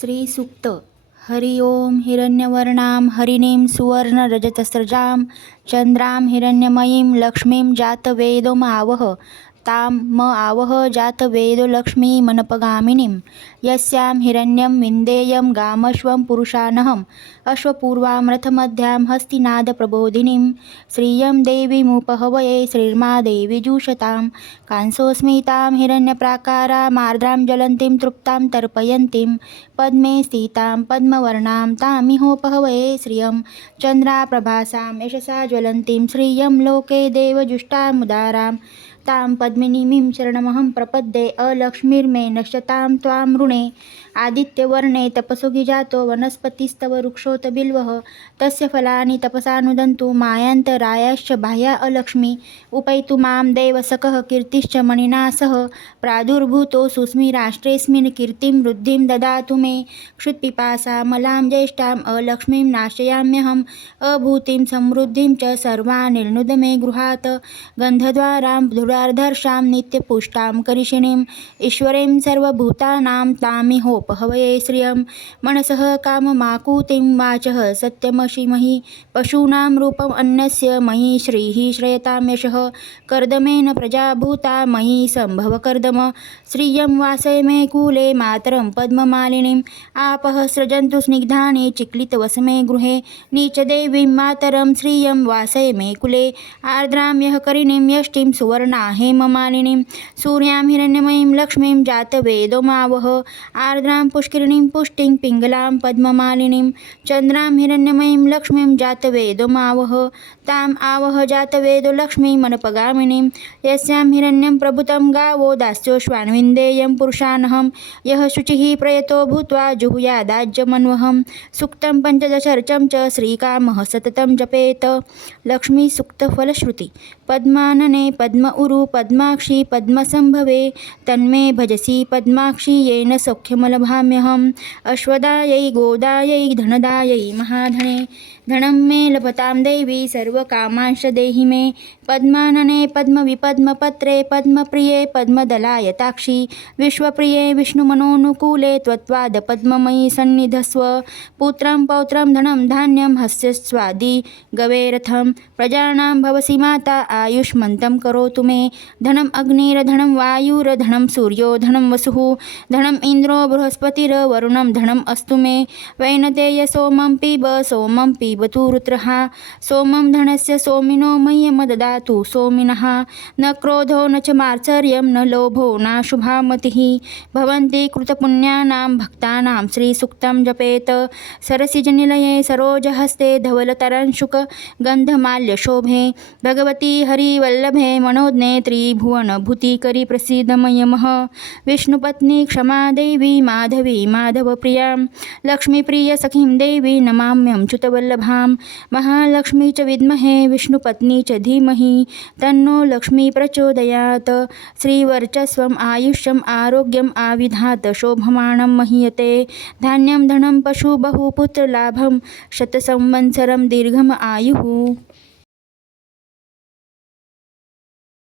श्री सूक्त हरि ओम हिरण्यवर्णां हरिणीं सुवर्णरजतस्रजां चंद्रां हिरण्यमयीं लक्ष्मीं जातवेदोमावह तां म आवह जातवेदोलक्ष्मीमनपगामिनीं यस्यां हिरण्यं विन्देयं गामश्वं पुरुषानहम् अश्वपूर्वां रथमध्यां हस्तिनादप्रबोधिनीं श्रियं देवीमुपहवये श्रीर्मा देवी जुषतां कांसोऽस्मि तां हिरण्यप्राकारामार्द्रां ज्वलन्तीं तृप्तां तर्पयन्तीं पद्मे स्थितां पद्मवर्णां तामिहोपहवये श्रियं चन्द्राप्रभासां यशसा ज्वलन्तीं श्रियं लोके देवजुष्टामुदारां तां पद्मिनीमीं शरणमहं प्रपद्ये अलक्ष्मीर्मे नश्यतां त्वां ऋणे आदित्यवर्णे तपसोऽघि जातो वनस्पतिस्तव वृक्षोत बिल्वः तस्य फलानि तपसानुदन्तु मायान्तरायाश्च बाह्या अलक्ष्मी उपैतु मां देवसखः कीर्तिश्च मणिना सह प्रादुर्भूतोऽसुस्मि राष्ट्रेऽस्मिन् कीर्तिं वृद्धिं ददातु मे क्षुत्पिपासामलां ज्येष्ठाम् अलक्ष्मीं नाशयाम्यहम् अभूतिं समृद्धिं च सर्वान् निर्नुद मे गृहात् गन्धद्वारां धुरार्धर्षां नित्यपुष्टां करिषिणीं ईश्वरीं सर्वभूतानां तामिहोपहवये श्रियं मनसः काममाकुतिं वाचः सत्यमशिमहि पशूनां रूपम् अन्नस्य मयि श्रीः श्रयतां यशः कर्दमेन प्रजाभूता मयि सम्भव कर्दम श्रियं वासय मे कूले मातरं पद्ममालिनीम् आपः सृजन्तु स्निग्धानि चिक्लितवसमे गृहे नीचदेवीं मातरं श्रियं वासय मे कुले आर्द्रां यः करिणीं यष्टिं सुवर्णा हेममालिनीं सूर्यां हिरण्यमयीं लक्ष्मीं जातवेदोमावह आर्द्रां पुष्करिणीं पुष्टिं पिङ्गलां पद्ममालिनीं चन्द्रां हिरण्यमयीं लक्ष्मीं जातवेदोमावह ताम् आवह जातवेदो लक्ष्मीमनपगामिनीं यस्यां हिरण्यं प्रभुतं गावो दास्योश्वान्विन्देयं पुरुषानहं यः शुचिः प्रयतो भूत्वा जुहुयादाज्यमन्वहं सूक्तं पञ्चदशर्चं च श्रीकामः सततं जपेत लक्ष्मीसूक्तफलश्रुति पद्मानने पद्म उरु पद्माक्षी पद्मसंभवे तन्मे भजसि पद्माक्षी येन सौख्यमलभाम्यहम् अश्वदायै गोदायै धनदायै महाधने धनं मे लभतां देवी सर्वकामांश देहि मे पद्मानने पद्मविपद्मपत्रे पद्मप्रिये पद्मदलायताक्षी विश्वप्रिये विष्णुमनोनुकूले त्वत्पाद पद्ममयी सन्निधस्व पुत्रं पौत्रं धनं धान्यं हस्यस्वादि गवेरथं प्रजानां भवसि माता आयुष्मन्तं करोतु मे धनम् अग्निर्धनं वायुर्धनं सूर्यो धनं वसुः धनम् इन्द्रो बृहस्पतिर्वरुणं धनम् अस्तु मे वैनतेय सोमं पिबतु रुद्रः सोमं धनस्य सोमिनो मह्यम ददातु सोमिनः न क्रोधो न च मात्सर्यं न लोभो नाशुभा मतिः भवन्ति कृतपुण्यानां भक्तानां श्रीसूक्तं जपेत सरसिजनिलये सरोजहस्ते धवलतरंशुक गन्धमाल्यशोभे भगवती हरिवल्लभे मनोज्ञे त्रिभुवनभूतिकरी प्रसीदमयमः विष्णुपत्नी क्षमा देवी माधवी माधवप्रियां लक्ष्मीप्रियसखीं देवी नमाम्यं च्युतवल्लभां महालक्ष्मी च विद्महे विष्णुपत्नी च धीमहि तन्नो लक्ष्मी प्रचोदयात् श्रीवर्चस्वम् आयुष्यम् आरोग्यम् आविधात शोभमानं महीयते धान्यं धनं पशु बहुपुत्रलाभं शतसंवत्सरं दीर्घम् आयुः।